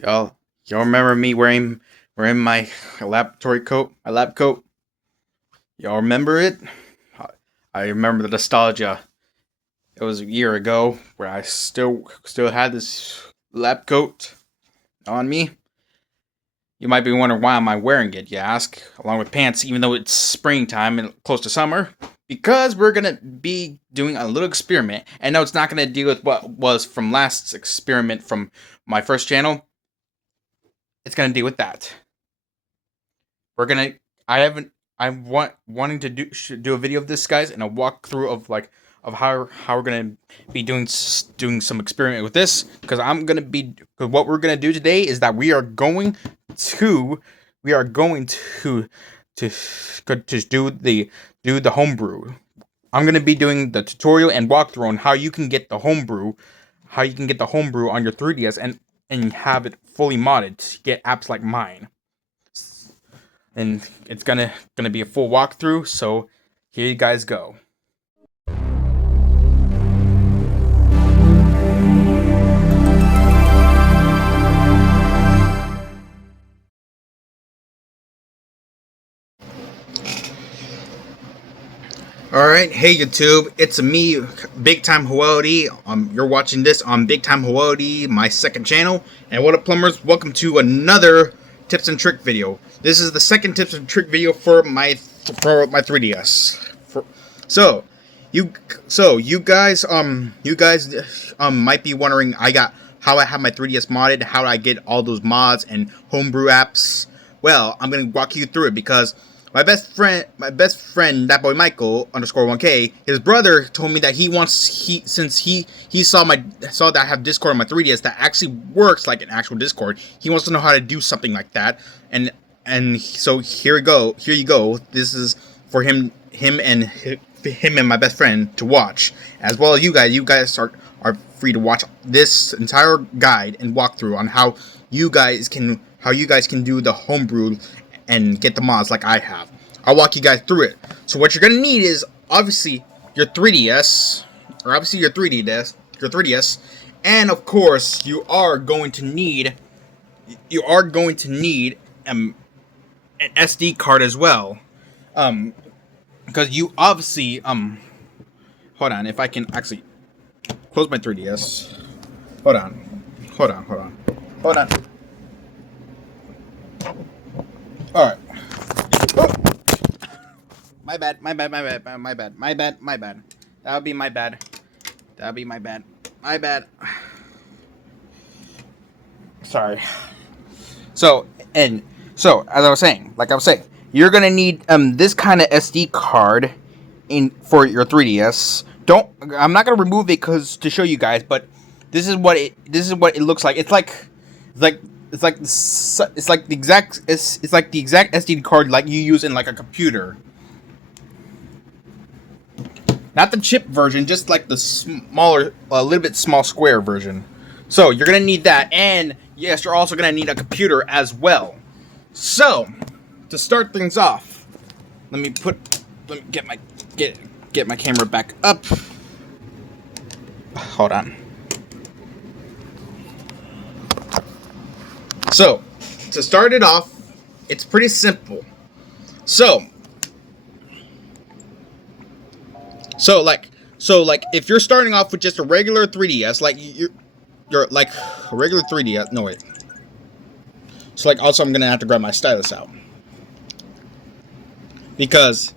Y'all remember me wearing my laboratory coat, my lab coat? Y'all remember it? I remember the nostalgia. It was a year ago where I still had this lab coat on me. You might be wondering why am I wearing it, you ask, along with pants, even though it's springtime and close to summer. Because we're gonna be doing a little experiment, and no, it's not gonna deal with what was from last experiment from my first channel. It's gonna deal with that. We're gonna. I haven't. I'm wanting to do a video of this, guys, and a walkthrough of how we're gonna be doing some experiment with this. Because what we're gonna do today is that we are going to do the homebrew. I'm gonna be doing the tutorial and walkthrough on how you can get the homebrew, on your 3DS and have it fully modded to get apps like mine. And it's gonna be a full walkthrough, so here you guys go. Alright, hey YouTube, it's me, Big Time Huody. You're watching this on Big Time Huody, my second channel. And what up, plumbers? Welcome to another tips and trick video. This is the second tips and trick video for my 3DS. So you guys might be wondering how I have my 3DS modded, how I get all those mods and homebrew apps. Well, I'm gonna walk you through it because my best friend, that boy Michael _1K, his brother told me that since he saw that I have Discord on my 3DS that actually works like an actual Discord, he wants to know how to do something like that, and so here you go. This is for him and my best friend to watch, as well as you guys. You guys are free to watch this entire guide and walkthrough on how you guys can do the homebrew and get the mods like I have. I'll walk you guys through it. So what you're gonna need is obviously your 3DS, your 3DS, and of course you are going to need an SD card as well. Because you obviously hold on, if I can actually close my 3DS. Hold on. Alright. Oh. My bad. That would be my bad. Sorry. So, as I was saying, you're gonna need this kind of SD card for your 3DS. I'm not gonna remove it to show you guys, but this is what it looks like. It's like the exact SD card like you use in like a computer. Not the chip version, just like the smaller, a little bit small square version. So you're gonna need that, and yes, you're also gonna need a computer as well. So to start things off, let me get my camera back up. Hold on. So, to start it off, it's pretty simple. So if you're starting off with just a regular 3DS, like you're like a regular 3DS. No wait. So also I'm gonna have to grab my stylus out because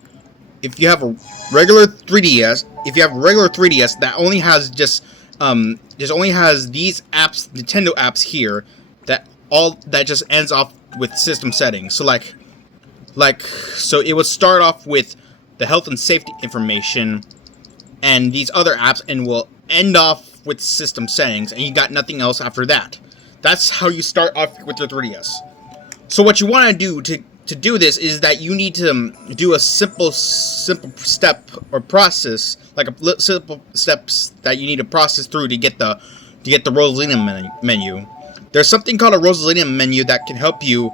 if you have a regular 3DS, that only has just only has these apps, Nintendo apps here, that just ends off with system settings. So so it would start off with the health and safety information and these other apps, and will end off with system settings, and you got nothing else after that. That's how you start off with your 3DS. So what you want to do to do this is that you need to do a simple step or process, like a simple steps that you need to process through to get the Rosalina menu. There's something called a Rosalina menu that can help you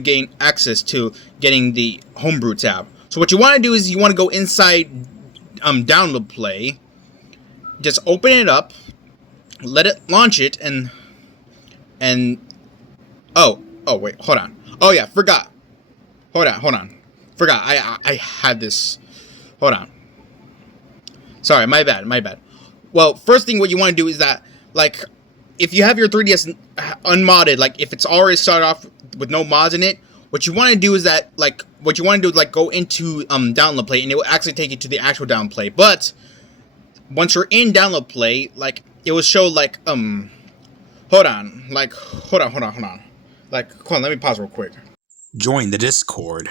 gain access to getting the homebrew tab. So what you want to do is you want to go inside download play, just open it up, let it launch it, and and oh wait, hold on. Oh yeah, forgot. Hold on. Forgot. I had this. Hold on. Sorry, my bad. Well, first thing what you want to do is that, like, if you have your 3DS unmodded, like if it's already started off with no mods in it, what you want to do is that, like, go into download play, and it will actually take you to the actual download play. But once you're in download play, like, it will show like hold on. Like, hold on. Like, hold on, let me pause real quick. Join the Discord.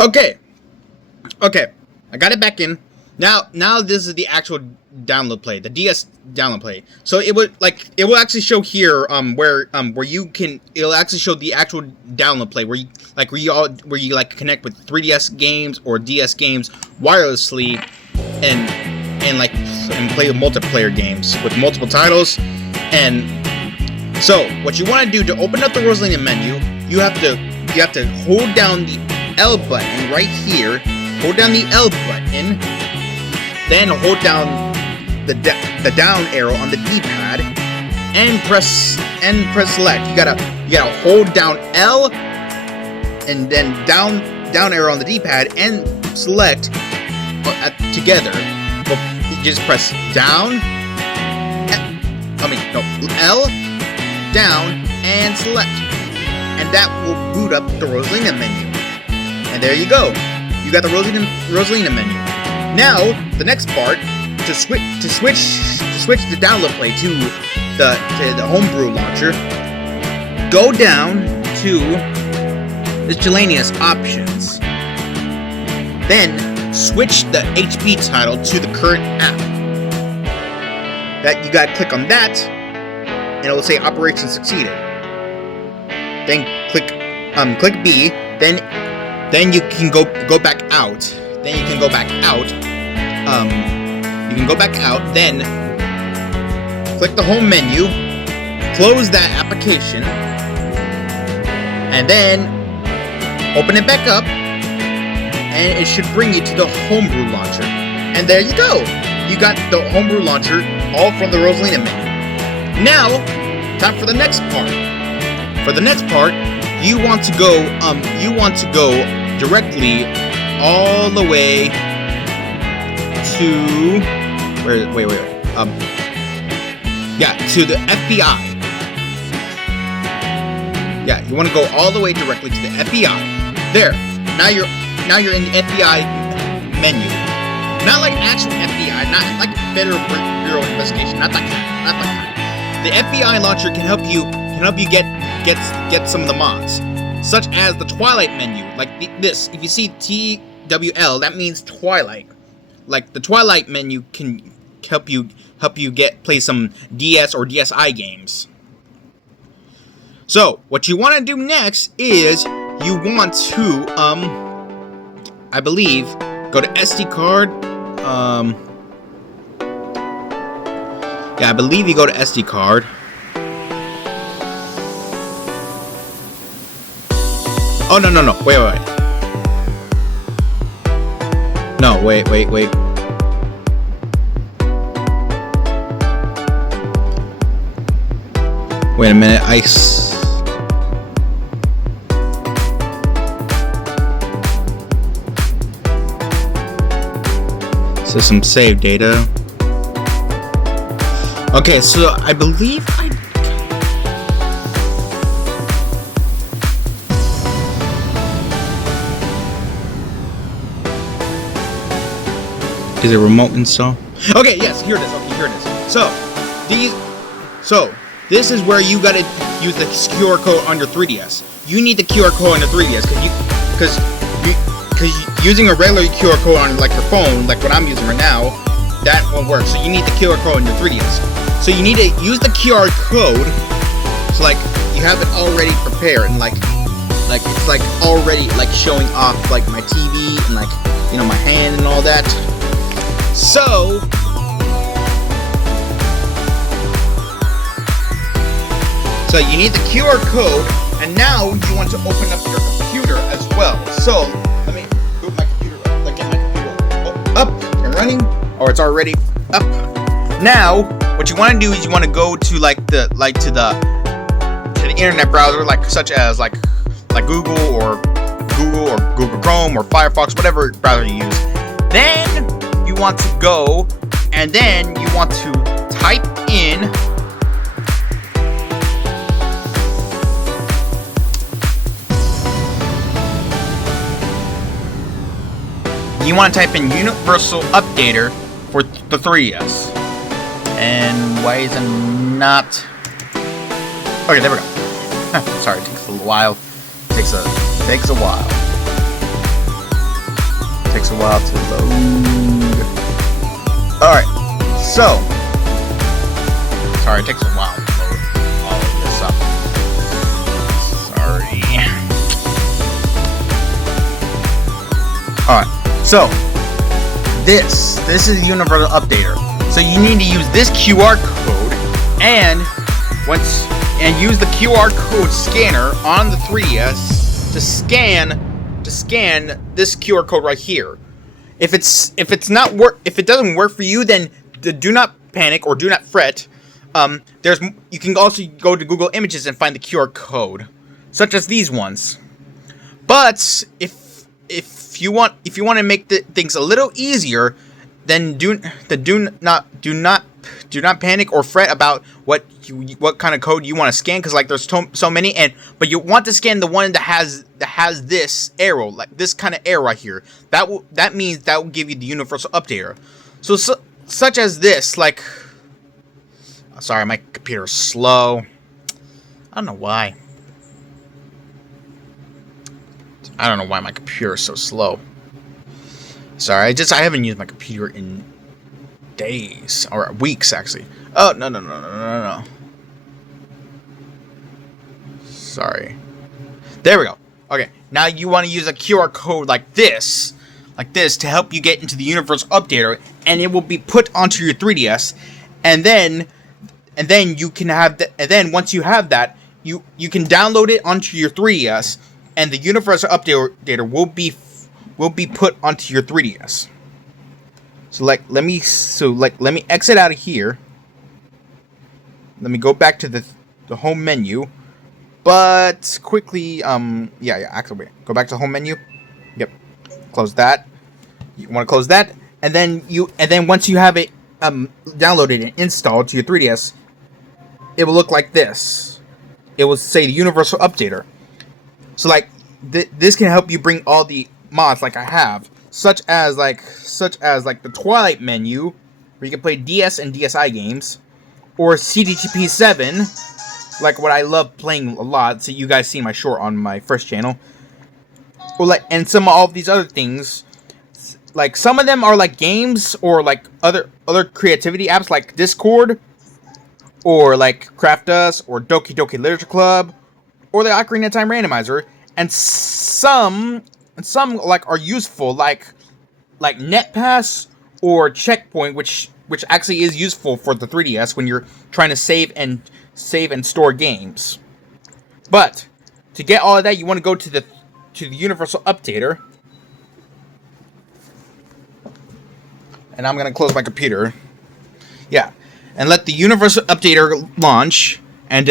Okay, I got it back in. Now this is the actual download play, the DS download play. So it will actually show here where you can, it'll actually show the actual download play where you like connect with 3DS games or DS games wirelessly and play multiplayer games with multiple titles. And so what you want to do to open up the Rosalina menu, you have to hold down the L button right here. Hold down the L button, then hold down the down arrow on the D-pad, and press select. You gotta hold down L and then down arrow on the D-pad and select together. Well, you just press down. L, down, and select, and that will boot up the Rosalina menu. And there you go. You got the Rosalina menu. Now, the next part, to switch the download play to the homebrew launcher, go down to miscellaneous options. Then switch the HP title to the current app. That you gotta click on that, and it will say operation succeeded. Then click B. Then you can go back out. Then you can go back out. Then click the home menu, close that application, and then open it back up, and it should bring you to the homebrew launcher. And there you go. You got the homebrew launcher all from the Rosalina menu. Now, time for the next part. For the next part, you want to go directly all the way to to the FBI. Yeah, you want to go all the way directly to the FBI. There. Now you're in the FBI menu. Not like actual FBI, not like Federal Bureau of Investigation, not that kind. The FBI launcher can help you get some of the mods, such as the Twilight menu, like this. If you see TWL, that means Twilight. Like the Twilight menu can help you play some DS or DSi games. So what you want to do next is you want to I believe go to SD card. I believe you go to SD card. Oh, no. Wait. No, wait. Wait a minute, System save data. Okay, so I believe is it remote install? Okay, yes, here it is. So this is where you gotta use the QR code on your 3DS. You need the QR code on your 3DS because using a regular QR code on like your phone, like what I'm using right now, that won't work. So you need the QR code on your 3DS. So you need to use the QR code. So like you have it already prepared, and like it's like already like showing off like my TV and like, you know, my hand and all that. So you need the QR code, and now you want to open up your computer as well. So let me boot my computer up, like get my computer up and running, or it's already up. Now, what you want to do is you want to go to to the internet browser, such as like Google or Google Chrome or Firefox, whatever browser you use. Then you want to go and then you want to type in Universal Updater for the 3DS. And why is it not? Okay, there we go. Sorry, it takes a little while. Takes a while. Takes a while to load. Alright, so sorry, it takes a while to load all of this up. Sorry. Alright, so this is the Universal Updater. So you need to use this QR code and use the QR code scanner on the 3DS to scan this QR code right here. If it doesn't work for you, then do not panic or do not fret. You can also go to Google Images and find the QR code, such as these ones. But if you want to make things a little easier, then do not panic or fret about what kind of code you want to scan, because there's so many, but you want to scan the one that has this arrow, like this kind of arrow right here. That means that will give you the Universal Updater. So such as this, sorry, my computer is slow. I don't know why. I don't know why my computer is so slow. Sorry, I haven't used my computer in days or weeks actually. Oh no. Sorry. There we go. Okay, now you want to use a QR code like this to help you get into the Universal Updater, and it will be put onto your 3DS, and then you can have that. And then once you have that, you can download it onto your 3DS, and the Universal Updater will be put onto your 3DS. So let me exit out of here. Let me go back to the home menu. But quickly, actually wait. Go back to the home menu. Yep. Close that. You want to close that, and then once you have it downloaded and installed to your 3DS, it will look like this. It will say the Universal Updater. So this can help you bring all the mods like I have, such as the Twilight menu, where you can play DS and DSi games, or CDGP 7, like what I love playing a lot. So you guys see my short on my first channel, or and some of all of these other things. Some of them are games, or other creativity apps like Discord, or Craft Us, or Doki Doki Literature Club, or the Ocarina of Time Randomizer, and some are useful, like NetPass or Checkpoint, which actually is useful for the 3DS when you're trying to save and store games. But to get all of that, you want to go to the Universal Updater. And I'm gonna close my computer. Yeah, and let the Universal Updater launch, and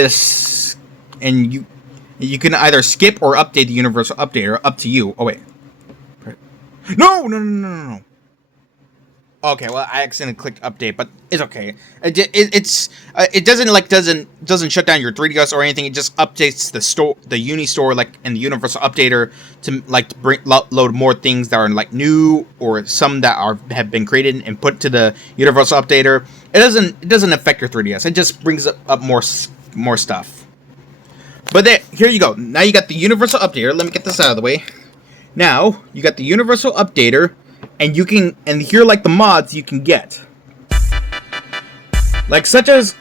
you can either skip or update the Universal Updater, up to you. Oh wait, no. Okay, well I accidentally clicked update, but it's okay. It doesn't shut down your 3DS or anything. It just updates the Uni Store, and the Universal Updater to load more things that are new, or some that have been created and put to the Universal Updater. It doesn't affect your 3DS. It just brings up more stuff. But here you go. Now you got the Universal Updater. Let me get this out of the way. Now you got the Universal Updater. And here are the mods you can get. Such as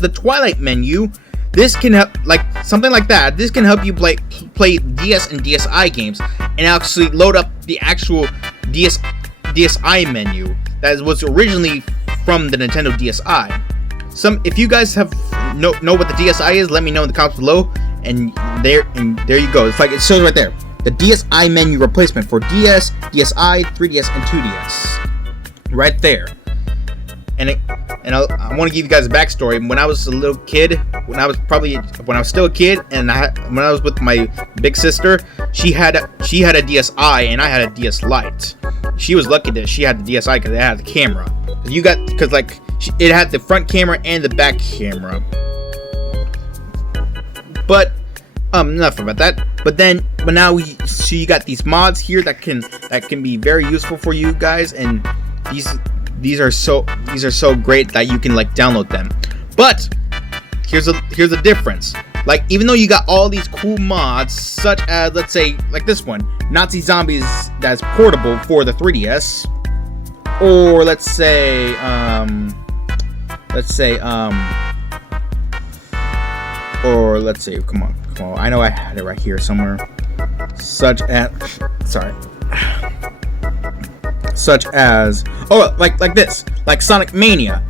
the Twilight menu. This can help, something like that. This can help you play DS and DSi games, and actually load up the actual DSi menu that was originally from the Nintendo DSi. If you guys know what the DSi is, let me know in the comments below. And there you go. It shows right there. The DSi menu replacement for DS, DSi, 3DS, and 2DS. right there. And I want to give you guys a backstory. When I was a little kid, when I was still a kid, and when I was with my big sister, she had a DSi and I had a DS Lite. She was lucky that she had the DSi because it had the camera. It had the front camera and the back camera. But enough about that. But now you got these mods here that can be very useful for you guys, and these are so great that you can like download them. But here's a difference. Like, even though you got all these cool mods, such as, let's say, like this one, Nazi Zombies, that's portable for the 3DS, or let's say come on, I know I had it right here somewhere. Such as like this, like Sonic Mania.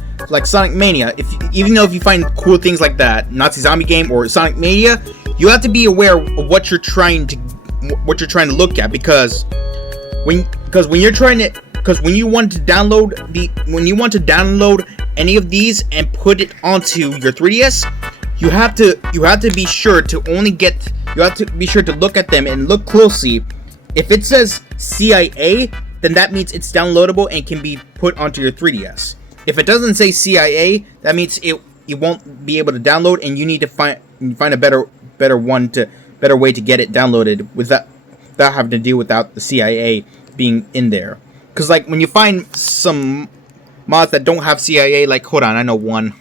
Even though if you find cool things like that, Nazi Zombie Game or Sonic Mania, you have to be aware of what you're trying to look at, because when you want to download any of these and put it onto your 3DS, you have to be sure to look at them and look closely. If it says CIA, then that means it's downloadable and can be put onto your 3DS. If it doesn't say CIA, that means it won't be able to download, and you need to find a better way to get it downloaded without having to deal without the CIA being in there. Because like when you find some mods that don't have CIA, like hold on, I know one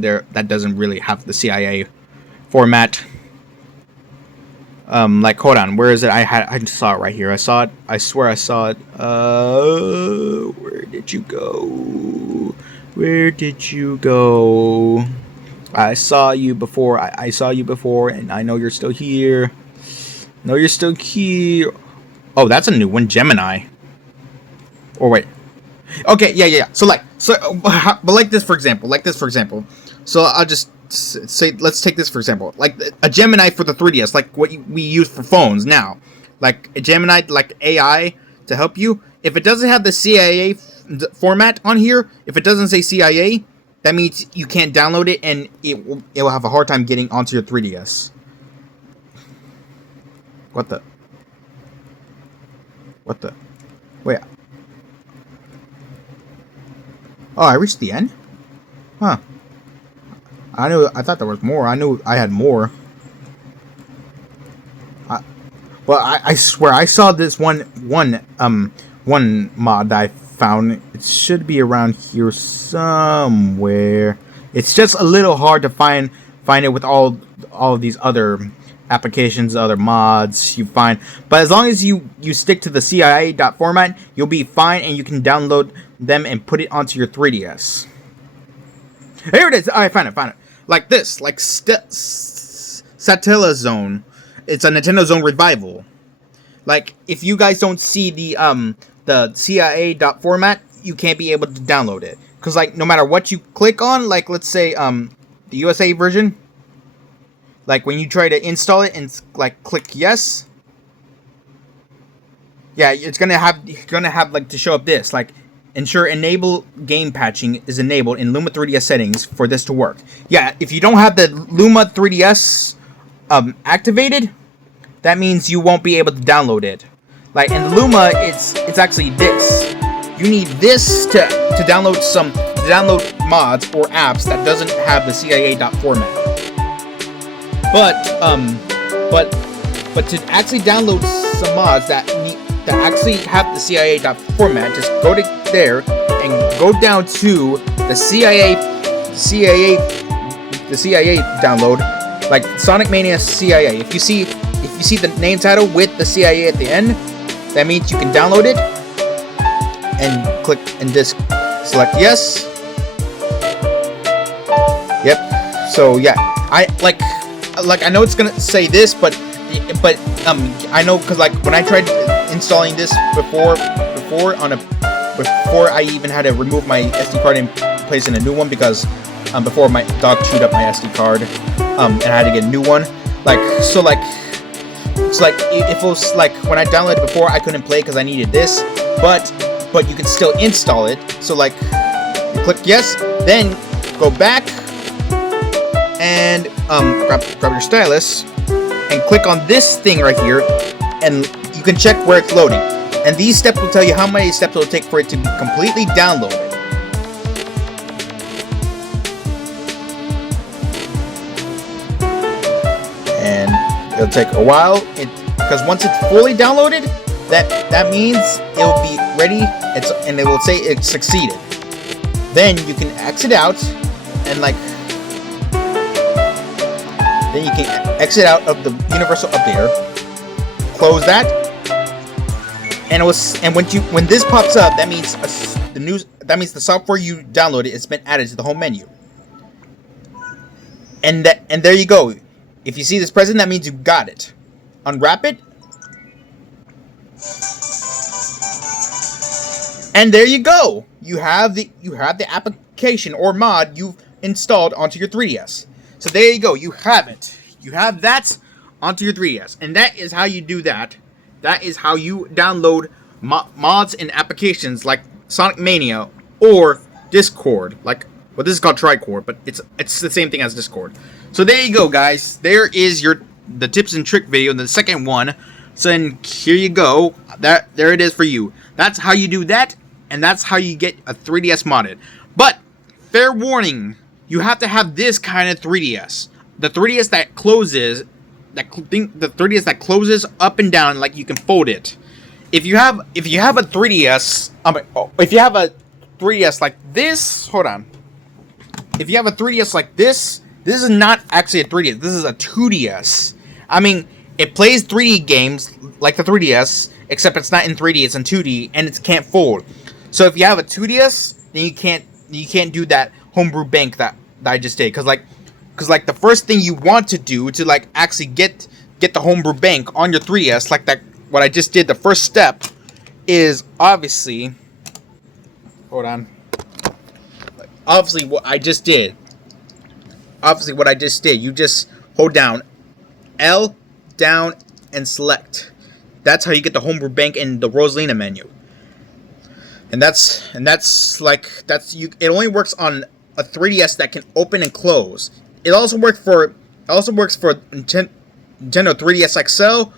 there that doesn't really have the CIA format. Like, hold on, where is it? I saw it right here. I saw it. I swear I saw it. Where did you go? I saw you before. I saw you before, and I know you're still here. Oh, that's a new one, Gemini. Or wait. Okay, yeah. But like this for example. So I'll just say, let's take this for example, like a Gemini for the 3DS, like what we use for phones now, like a Gemini, like AI to help you. If it doesn't have the CIA format on here, if it doesn't say CIA, that means you can't download it, and it will have a hard time getting onto your 3DS. What the? Wait. Oh, I reached the end? Huh. I thought there was more. I knew I had more. I swear I saw this one mod that I found. It should be around here somewhere. It's just a little hard to find it with all of these other applications, other mods you find. But as long as you stick to the CIA format, you'll be fine, and you can download them and put it onto your 3DS. Here it is. I found it. Like this, like Satella Zone. It's a Nintendo Zone revival. Like, if you guys don't see the CIA format, you can't be able to download it. Cause like no matter what you click on, like let's say the USA version, like when you try to install it and like click yes, yeah, it's gonna have like to show up this like, ensure enable game patching is enabled in Luma 3DS settings for this to work. Yeah, if you don't have the Luma 3DS activated, that means you won't be able to download it. Like in Luma, it's actually this. You need this to download mods or apps that doesn't have the CIA format. But to actually download some mods that actually have the CIA format, just go to there and go down to the CIA download, like Sonic Mania CIA. If you see the name title with the CIA at the end, that means you can download it and click and just select yes. Yep. So yeah, I know it's gonna say this, but I know because like when I tried installing this before I even had to remove my SD card and place in a new one, because before my dog chewed up my SD card, and I had to get a new one. It's like if it was like when I downloaded it before, I couldn't play because I needed this, but but you can still install it. So like, you click yes, then go back and grab your stylus and click on this thing right here, and you can check where it's loading. And these steps will tell you how many steps it will take for it to be completely downloaded. And it'll take a while, because once it's fully downloaded, that means it will be ready, and it will say it succeeded. Then you can exit out, and then you can exit out of the Universal Updater, close that, and when this pops up, that means the software you downloaded has been added to the home menu. And there you go. If you see this present, that means you got it. Unwrap it. And there you go. You have the application or mod you've installed onto your 3DS. So there you go. You have it. You have that onto your 3DS. And that is how you do that. That is how you download mods and applications like Sonic Mania or Discord. Well, this is called Tricord, but it's the same thing as Discord. So there you go, guys. There is the tips and trick video, the second one. So then here you go. There it is for you. That's how you do that, and that's how you get a 3DS modded. But fair warning, you have to have this kind of 3DS. The 3DS that closes, the 3DS that closes up and down, like you can fold it. If you have a 3DS, if you have a 3DS like this, hold on. If you have a 3DS like this is not actually a 3DS. This is a 2DS. I mean, it plays 3D games like the 3DS, except it's not in 3D, it's in 2D, and it can't fold. So if you have a 2DS, then you can't do that homebrew bank that I just did, because the first thing you want to do to actually get the homebrew bank on your 3DS, what I just did, the first step is obviously, hold on. Obviously what I just did, you just hold down L, down, and select. That's how you get the homebrew bank in the Rosalina menu. And it only works on a 3DS that can open and close. It also works for Nintendo 3DS XL,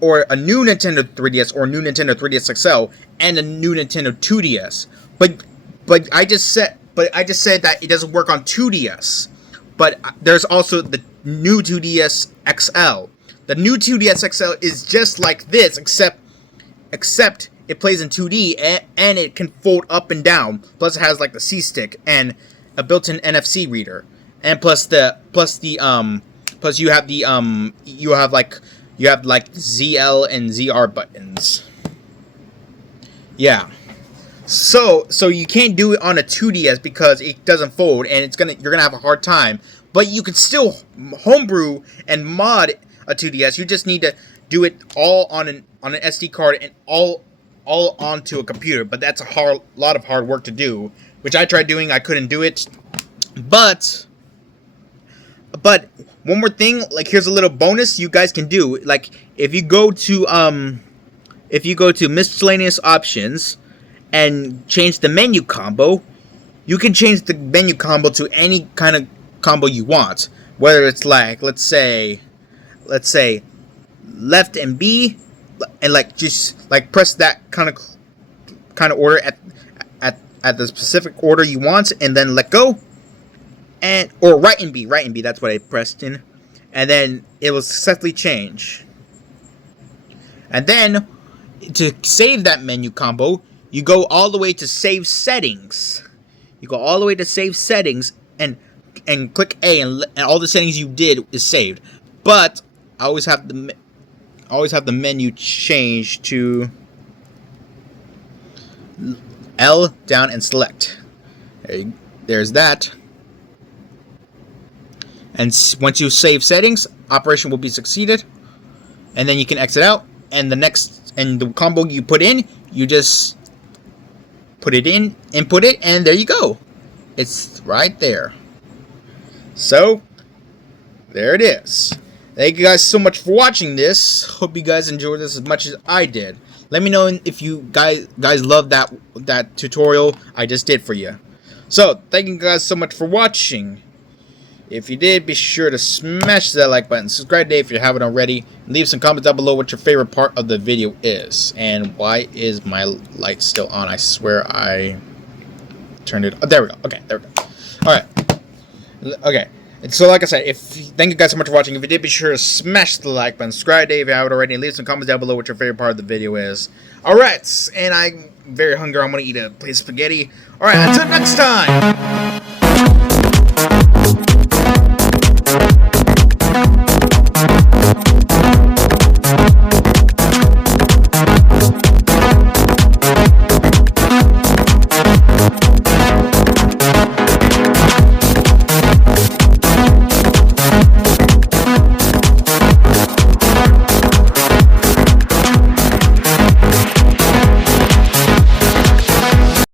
or a new Nintendo 3DS, or a new Nintendo 3DS XL, and a new Nintendo 2DS. But I just said that it doesn't work on 2DS. But there's also the new 2DS XL. The new 2DS XL is just like this, except it plays in 2D and it can fold up and down. Plus it has the C stick and a built-in NFC reader. And plus you have ZL and ZR buttons. Yeah. So you can't do it on a 2DS because it doesn't fold, and you're gonna have a hard time. But you can still homebrew and mod a 2DS. You just need to do it all on an SD card and all onto a computer. But that's a lot of hard work to do, which I tried doing. I couldn't do it. But one more thing, here's a little bonus you guys can do. If you go to miscellaneous options and change the menu combo, you can change the menu combo to any kind of combo you want. Whether it's let's say left and B, and just press that kind of order at the specific order you want, and then let go, or right and B, that's what I pressed in, and then it will successfully change. And then to save that menu combo, you go all the way to save settings. And click A, and all the settings you did is saved. But I always have the menu change to L, down, and select. There's that. And once you save settings, operation will be succeeded, and then you can exit out. And the combo you put in, you just put it in, input it, and there you go. It's right there. So there it is. Thank you guys so much for watching this. Hope you guys enjoyed this as much as I did. Let me know if you guys love that tutorial I just did for you. So, thank you guys so much for watching. If you did, be sure to smash that like button, subscribe today if you haven't already, and leave some comments down below what your favorite part of the video is. And why is my light still on? I swear I turned it. Oh, there we go. Okay, there we go. Alright. Okay. And so, like I said, thank you guys so much for watching. If you did, be sure to smash the like button, subscribe today if you haven't already, and leave some comments down below what your favorite part of the video is. Alright, and I'm very hungry. I'm going to eat a plate of spaghetti. Alright, until next time!